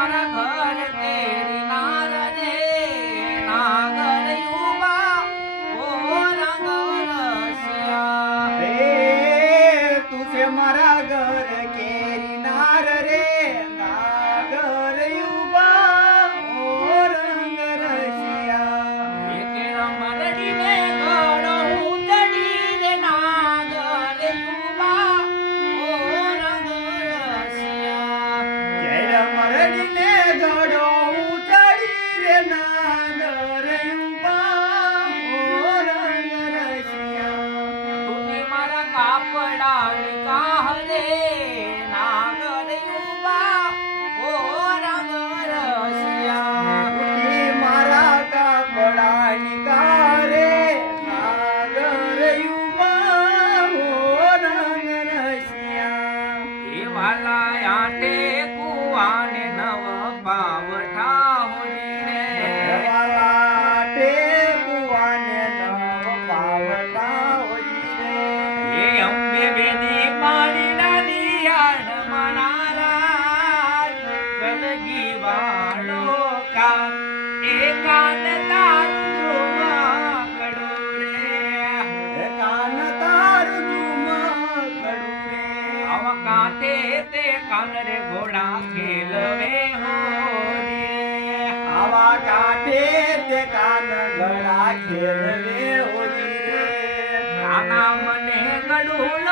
मारा घर केरी नार रे नागर युवा ओ रंग रसिया रे तुझे मारा घर केरी नार रे नागर युवा ओ रंग रसिया एके रमरडी ने घडो उतडी रे नागर युवा ओ रंग रसिया जय मरडीने घडो उतडी रे नागर युवा ओ रंग रसिया तुझे मारा कापडा निकाहले नागर युवा ओ रंग रसिया तुझी मारा कापडा निकारे नागर युवा ओ रंग रसिया हे वाला याटे कुवाने नव पावठा होली रे वाला ते बुवाने नव पावटा होई रे हे अंबे बेनी पाणी डाली याण मनारा कलगी वाळो का एकान तारू कडो रे कान तारू जुमा कडू रे अव काटे ते कान रे घोडा खेलवे हो रे आवा काटे ते कान गळा खेळवे होई रे काना मने गडूल